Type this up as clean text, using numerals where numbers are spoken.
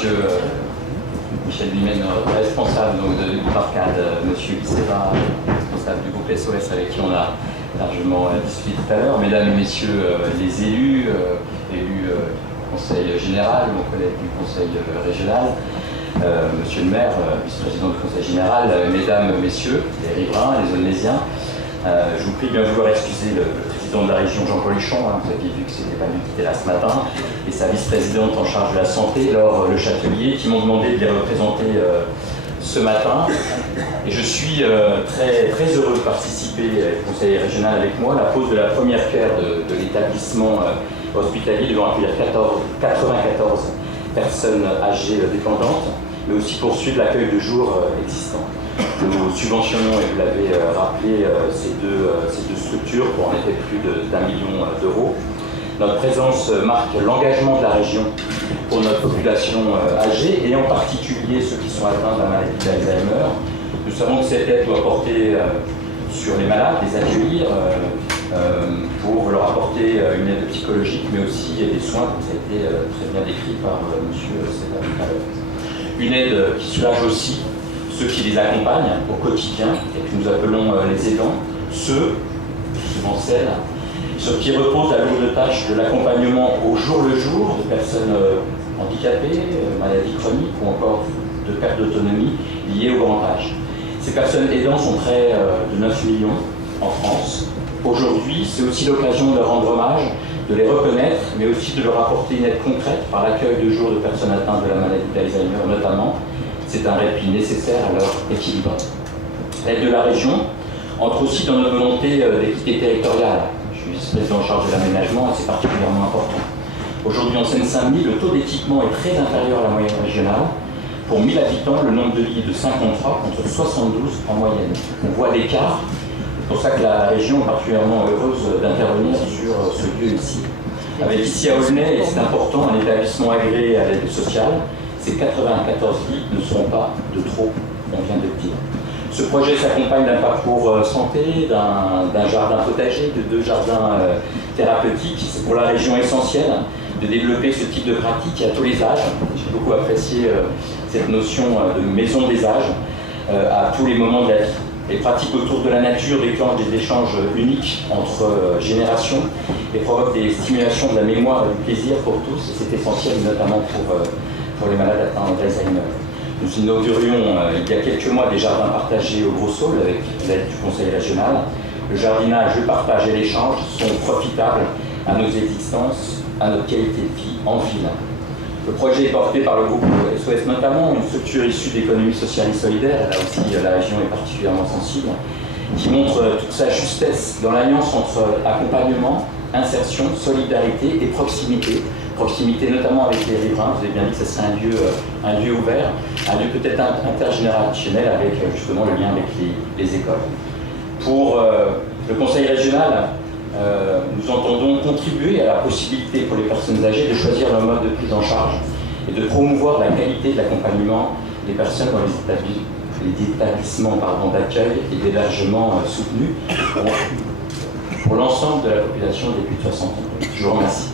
Monsieur Michel Bimène, responsable donc, du Parcade, Monsieur Bissera, responsable du groupe SOS avec qui on a largement discuté tout à l'heure, Mesdames et Messieurs les élus, élus du Conseil général, mon collègue du Conseil régional, Monsieur le maire, vice-président du Conseil général, Mesdames, Messieurs, les riverains, les Aulnésiens, je vous prie de bien vouloir excuser le président de la région, Jean-Paul Huchon, vous aviez vu que c'était pas lui qui était là ce matin, et sa vice-présidente en charge de la santé, Laure Le Châtelier, qui m'ont demandé de les représenter ce matin. Et je suis très heureux de participer au Conseil régional avec moi, la pose de la première pierre de l'établissement hospitalier devant accueillir 94 personnes âgées dépendantes, mais aussi poursuivre l'accueil de jour existant. Nous subventionnons, et vous l'avez rappelé, ces deux structures pour en effet plus d'1 million d'euros. Notre présence marque l'engagement de la région pour notre population âgée, et en particulier ceux qui sont atteints de la maladie d'Alzheimer. Nous savons que cette aide doit porter sur les malades, les accueillir, pour leur apporter une aide psychologique, mais aussi des soins, comme ça a été très bien décrit par M. Sénat tout à l'heure. Une aide qui soulage aussi ceux qui les accompagnent au quotidien, et que nous appelons les aidants, ceux, souvent celles, ceux qui reposent la lourde tâche de l'accompagnement au jour le jour de personnes handicapées, maladies chroniques ou encore de perte d'autonomie liées au grand âge. Ces personnes aidantes sont près de 9 millions en France. Aujourd'hui, c'est aussi l'occasion de leur rendre hommage, de les reconnaître, mais aussi de leur apporter une aide concrète par l'accueil de jour de personnes atteintes de la maladie d'Alzheimer notamment. C'est un répit nécessaire à leur équilibre. L'aide de la région entre aussi dans notre volonté d'équité territoriale. Je suis vice-président en charge de l'aménagement et c'est particulièrement important. Aujourd'hui en Seine-Saint-Denis, le taux d'équipement est très inférieur à la moyenne régionale. Pour 1000 habitants, le nombre de lits est de 53 contre 72 en moyenne. On voit l'écart. C'est pour ça que la région est particulièrement heureuse d'intervenir sur ce lieu ici. Avec ici à Aulnay, et c'est important, un établissement agréé à l'aide sociale, ces 94 lits ne seront pas de trop, on vient de le dire. Ce projet s'accompagne d'un parcours santé, d'un jardin potager, de 2 jardins thérapeutiques. C'est pour la région essentiel de développer ce type de pratique à tous les âges. J'ai beaucoup apprécié cette notion de maison des âges à tous les moments de la vie. Les pratiques autour de la nature déclenchent des échanges uniques entre générations et provoquent des stimulations de la mémoire et du plaisir pour tous. Et c'est essentiel notamment pour les malades atteints d'Alzheimer. Nous inaugurions il y a quelques mois des jardins partagés au Gros Saule avec l'aide du Conseil régional. Le jardinage, le partage et l'échange sont profitables à nos existences, à notre qualité de vie en ville. Le projet est porté par le groupe SOS notamment, une structure issue d'économie sociale et solidaire, là aussi la région est particulièrement sensible, qui montre toute sa justesse dans l'alliance entre accompagnement, insertion, solidarité et proximité. Proximité notamment avec les riverains, vous avez bien dit que ce serait un lieu ouvert, un lieu peut-être intergénérationnel avec justement le lien avec les écoles. Pour le Conseil régional, nous entendons contribuer à la possibilité pour les personnes âgées de choisir leur mode de prise en charge et de promouvoir la qualité de l'accompagnement des personnes dans les établissements d'accueil et d'hébergement soutenus pour l'ensemble de la population des plus de 60 ans. Je vous remercie.